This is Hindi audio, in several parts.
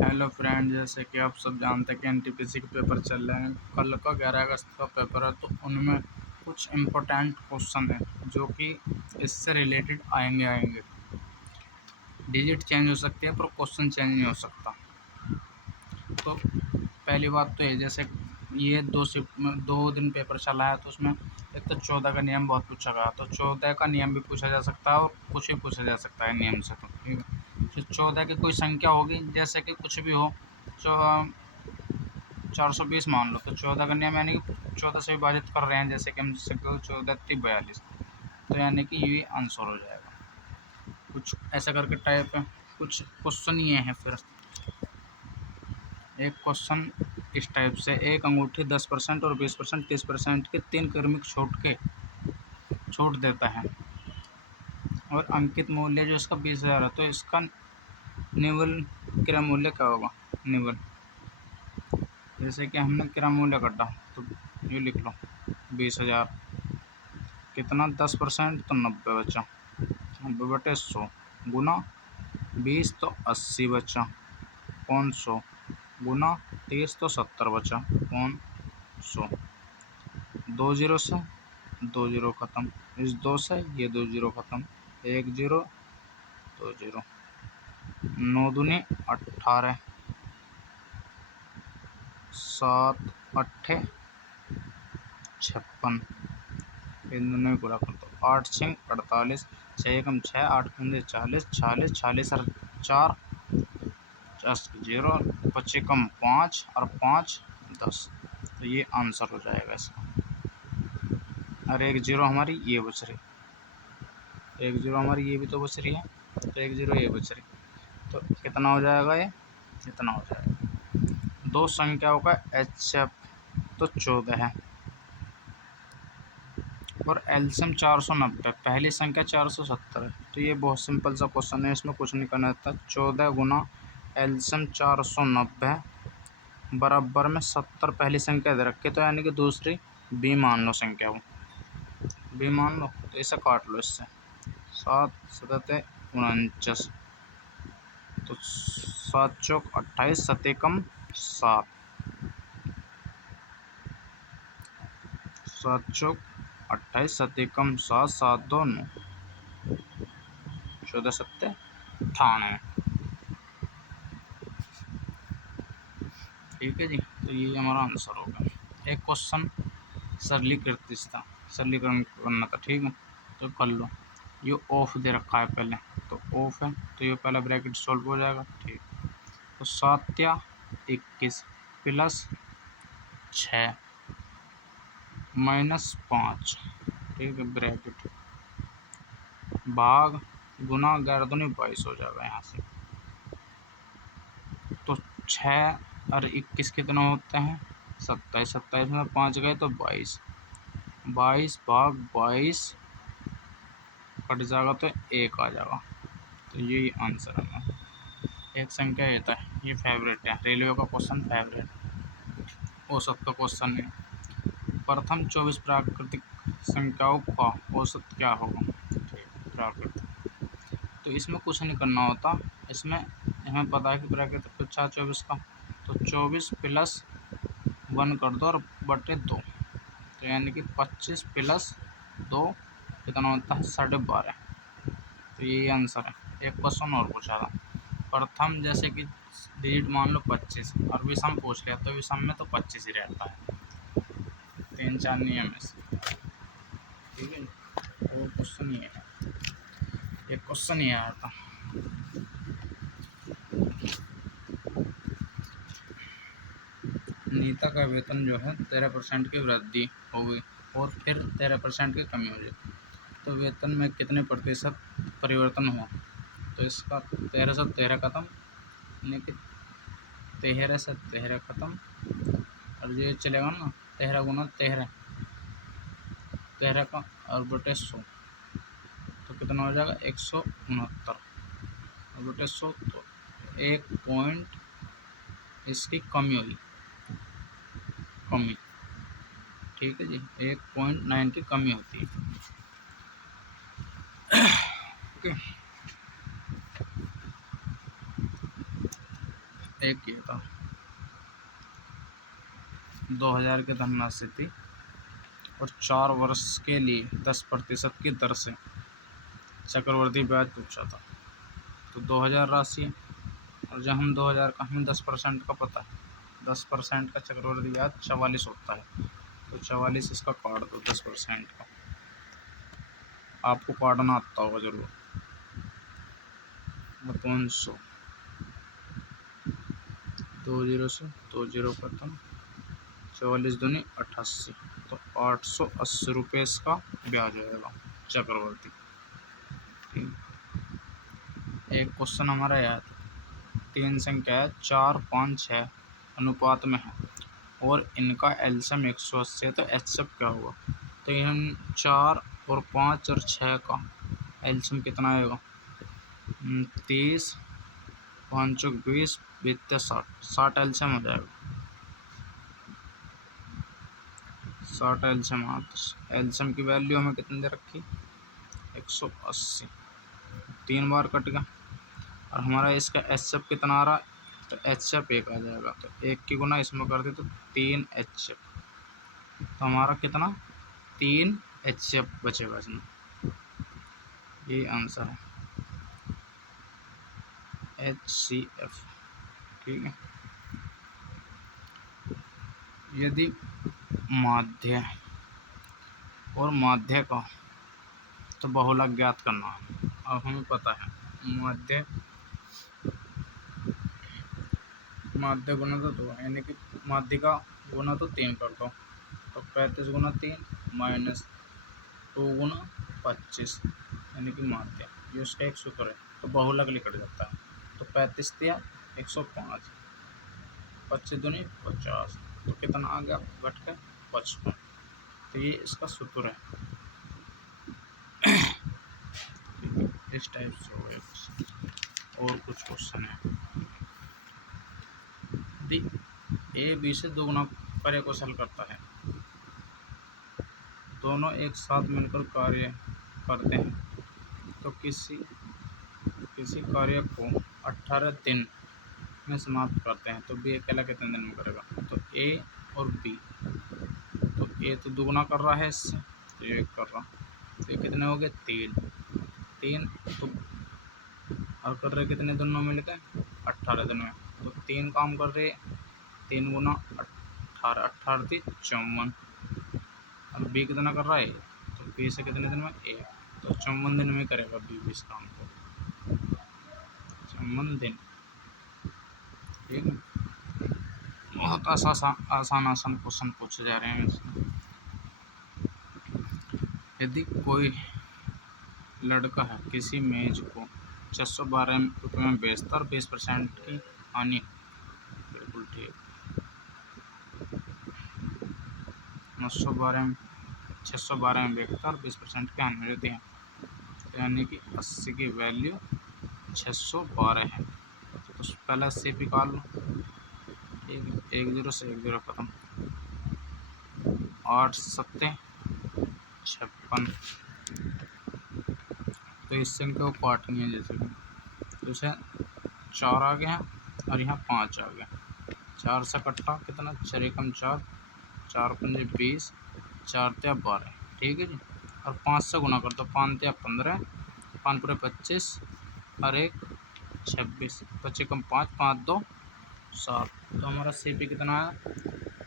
हेलो फ्रेंड, जैसे कि आप सब जानते हैं कि एनटीपीसी के पेपर चल रहे हैं। कल का 11 अगस्त का पेपर है, तो उनमें कुछ इम्पोर्टेंट क्वेश्चन है जो कि इससे रिलेटेड आएंगे। डिजिट चेंज हो सकती है पर क्वेश्चन चेंज नहीं हो सकता। तो पहली बात तो ये, जैसे ये 2 दिन पेपर चला है, तो उसमें एक तो 14 का नियम बहुत पूछा गया। तो 14 का नियम भी पूछा जा सकता है और कुछ भी पूछा जा सकता है नियम से। तो ठीक है, फिर 14 की कोई संख्या होगी, जैसे कि कुछ भी हो। 420 मान लो, तो 14 का नियम यानी कि 14 से विभाजित कर रहे हैं, जैसे कि हम 14×3=42। तो यानी कि ये आंसर हो जाएगा। कुछ ऐसा करके टाइप है। कुछ क्वेश्चन ये हैं। फिर एक क्वेश्चन इस टाइप से, एक अंगूठी 10% और 20%, 30% के 3 क्रमिक छूट देता है और अंकित मूल्य जो इसका 20,000 है, तो इसका निवल क्रय मूल्य क्या होगा। निवल, जैसे कि हमने क्रय मूल्य काटा, तो ये लिख लो 20,000 कितना 10% तो 90 बचा। 90/100 गुना 20 तो 80 बचा। 500 गुना 30 तो 70 बचा। 500। 2 जीरो से 2 जीरो ख़त्म, इस 2 से ये 2 जीरो ख़त्म, 1 जीरो 2 जीरो। 9 दूनी 18, 7 अट्ठे 56, इन दोनों में पूरा कर दो। 8 6 48, 6 एकम 6, 8 पंजे 40, 40 40 और 4 0, 25 कम 5 और 5 10। तो ये आंसर हो जाएगा इसका। और 1 जीरो हमारी ये बच रही, 1 जीरो हमारी ये भी तो बच रही है, तो 1 जीरो ये बच रही। तो कितना हो जाएगा ये, इतना हो जाएगा। दो संख्याओं का HCF तो 14 है और एलसीएम 490, पहली संख्या 470 है। तो ये बहुत सिंपल सा क्वेश्चन है, इसमें कुछ नहीं करना था। 14 गुना एलसीएम 490 बराबर में 70 पहली संख्या दे रखी, तो यानी कि दूसरी बी मान लो संख्या, वो बी मान लो। तो इसे काट लो इससे, 7 7 49, तो 7 चौक 28, 7 एकम 7, 7 चौक 28, 7 एकम 7, 7 2 9, 14 7 98। ठीक है जी, तो ये हमारा आंसर होगा। एक क्वेश्चन सरलीकरण करना था। ठीक है, तो कर लो। ये ऑफ दे रखा है पहले, तो ऑफ है, तो ये पहला ब्रैकेट सॉल्व हो जाएगा। ठीक, तो 7 या 21 प्लस 6 माइनस 5, ठीक है, ब्रैकेट भाग गुना 11 दूनी 22 हो जाएगा यहाँ से। तो 6 और 21 कितना होते हैं 27, 27 में 5 गए तो 22, 22 भाग 22 कट जाएगा तो 1 आ जाएगा। तो यही आंसर है। एक संख्या ये था, ये फेवरेट है, रेलवे का क्वेश्चन फेवरेट। औसत का क्वेश्चन है। प्रथम 24 प्राकृतिक संख्याओं का औसत क्या होगा। प्राकृतिक, तो इसमें कुछ नहीं करना होता। इसमें हमें पता है कि प्राकृतिक कुछ 24 का, तो 24 प्लस 1 कर दो और बटे 2, तो यानी कि 25 प्लस 2 कितना होता है 12.5। तो यही आंसर है। एक क्वेश्चन और पूछा था, प्रथम जैसे कि डिजिट मान लो 25 और विषम पूछ लिया, तो विषम में तो 25 ही रहता है, 3 4 नियम में से। ठीक है, और क्वेश्चन ये है, एक क्वेश्चन ये आया था। नीता का वेतन जो है 13% की वृद्धि हो गई और फिर 13% की कमी हो गई, तो वेतन में कितने प्रतिशत परिवर्तन हुआ। तो इसका 13 से 13 खत्म, यानी कि 13 से 13 खत्म, और ये चलेगा ना 13 गुना 13, 13 का और बटे 100, तो कितना हो जाएगा 169 और बटे 100, तो 1 पॉइंट इसकी कमी हुई, कमी। ठीक है जी, 1.9 की कमी होती है। ओके, एक ये था 2000 की धनराशि थी और 4 वर्ष के लिए 10% की दर से चक्रवर्ती ब्याज पूछा था। तो 2000 राशि है और जब हम 2000 का हमें 10% का पता है, 10% का चक्रवर्ती ब्याज 44 होता है। तो 44 इसका काट दो 10% का, आपको काटना आता होगा जरूर। 500 2 जीरो से 2 जीरो खत्म, 44 दूनी 88, तो 880 रुपये इसका ब्याज आएगा चक्रवर्ती। एक क्वेश्चन हमारा याद, 3 संख्या 4, 5, 6 अनुपात में है और इनका एलसीएम 180 है, तो एचसीएफ क्या होगा? तो इन 4 और 5 और 6 का एलसीएम कितना आएगा? 30, 5 20, 60 एलसीएम हो जाएगा। 60 एलसीएम। हाँ, तो एलसीएम की वैल्यू हमें कितनी दे रखी? 180। 3 बार कट गया और हमारा इसका एचसीएफ कितना आ रहा है? तो एचसीएफ 1 आ जाएगा, तो 1 की गुना इसमें कर दे तो 3 एचसीएफ, तो हमारा कितना? 3 एचसीएफ बचेगा इसमें। ये आंसर है HCF। ठीक है। यदि माध्य और माध्य का तो बहुलक ज्ञात करना है। अब हमें पता है माध्य गुना तो 2, यानी कि माध्य का गुना तो 3 कर दो, तो 35 गुना 3 माइनस 2 गुना 25, यानी कि माध्य ये उसका एक सूत्र है, तो बहुलक लिख जाता है। तो 35 दिया 105, 25 दूनी 50, तो कितना आ गया? घट के 55। तो ये इसका सूत्र है। इस टाइप से हो गया। और कुछ क्वेश्चन है, ए बी से 2 गुना कार्य को हल करता है, दोनों एक साथ मिलकर कार्य करते हैं, तो किसी कार्य को 18 दिन में समाप्त करते हैं, तो बी अकेला कितने दिन में करेगा? तो ए और बी, तो ए तो दुगुना कर रहा है इससे, तो ये कर रहा, तो ये कितने हो गए? 3 तो और कर रहे कितने दोनों मिल गए? 18 दिन में, तो 3 काम कर रहे, 3 गुना 18, 18 थी 54, और बी कितना कर रहा है? तो बी से कितने दिन में? 1, तो 54 दिन में करेगा बी भी इस काम को, 54 दिन। ठीक है। बहुत आसान क्वेश्चन पूछे जा रहे हैं इसमें। यदि कोई लड़का है किसी मेज को 612 रुपये में बेचता और 20% की हानि, बिल्कुल ठीक, 612 में बेचता और 20% की हानि रहती है, यानी कि 80 की वैल्यू 612 है। तो पहले 80 निकाल लो, 1 0 से 1 0 खत्म, 8 7 56, तो इस संख्या को काटनी है, जैसे कि तो इसे 4 आ गया और यहाँ 5 आ गया, 4 से कट्टा कितना? 4 एकम 4, 4 पंजे 20, 4 त्या 12। ठीक है जी। और 5 से गुना कर दो, 5 त्या 15, 5 पूरे 25 और 1 26, 25 कम 5, 5 2 7, तो हमारा CP कितना आया?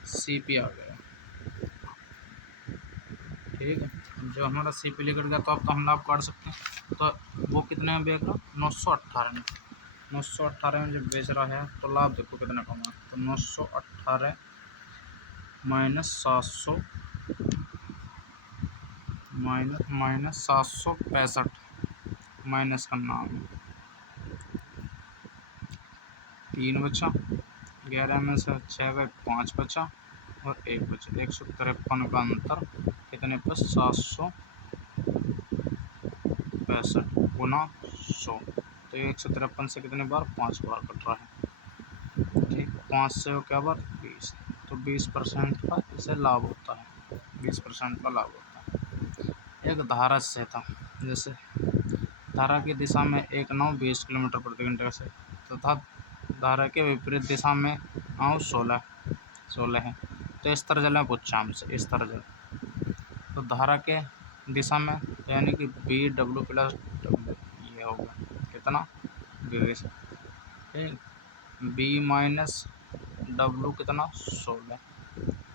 CP आ गया। ठीक है। जो हमारा CP लिख गया, तो अब तो हम लाभ काट सकते हैं। तो वो कितने में बेच रहा? 918 में, 918 में जब बेच रहा है तो लाभ देखो कितना कमा, तो 918 माइनस 700 माइनस 765 माइनस करना है, 3 बचा, 11 में से 6 गए, 5 बचा और 1 बचा, 153 का अंतर कितने पर? 765 गुना 100, तो 153 से कितने बार? 5 बार कट रहा है। ठीक, 5 से क्या बार? 20, तो 20% का इसे लाभ होता है, 20% का लाभ होता है। एक धारा से था, जैसे धारा की दिशा में एक नाव 20 किलोमीटर प्रति घंटे से तथा धारा के विपरीत दिशा में आऊँ 16 है। तो इस तरह चलें पूछा हमसे, इस तरह चलें तो धारा के दिशा में यानी कि बी डब्ल्यू प्लस डब्ल्यू ये होगा कितना 20, बी माइनस डब्ल्यू कितना 16।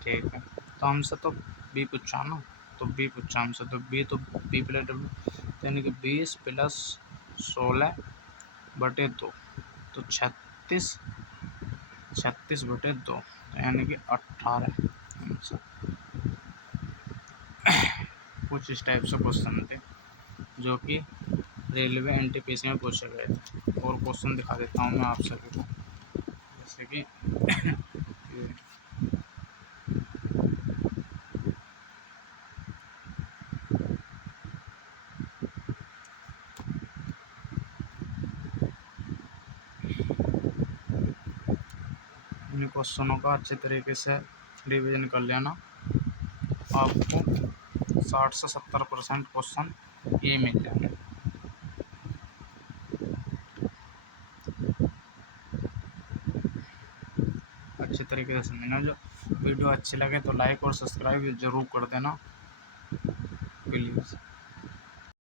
ठीक है, तो हमसे तो बी पूछा ना, तो बी पूछा हमसे, तो बी प्लस डब्ल्यू यानी कि 20 प्लस 16 बटे 2 तो 36 बटे 2 यानी कि 18 आंसर। कुछ इस टाइप से क्वेश्चन थे जो कि रेलवे एनटीपीसी में पूछे गए थे। और क्वेश्चन दिखा देता हूँ मैं आप सभी को, जैसे कि इन क्वेश्चनों का अच्छे तरीके से रिवीजन कर लेना, आपको 60 से 70% क्वेश्चन ये मिल जाएंगे। अच्छे तरीके से समझना। जो वीडियो अच्छी लगे तो लाइक और सब्सक्राइब जरूर कर देना प्लीज़।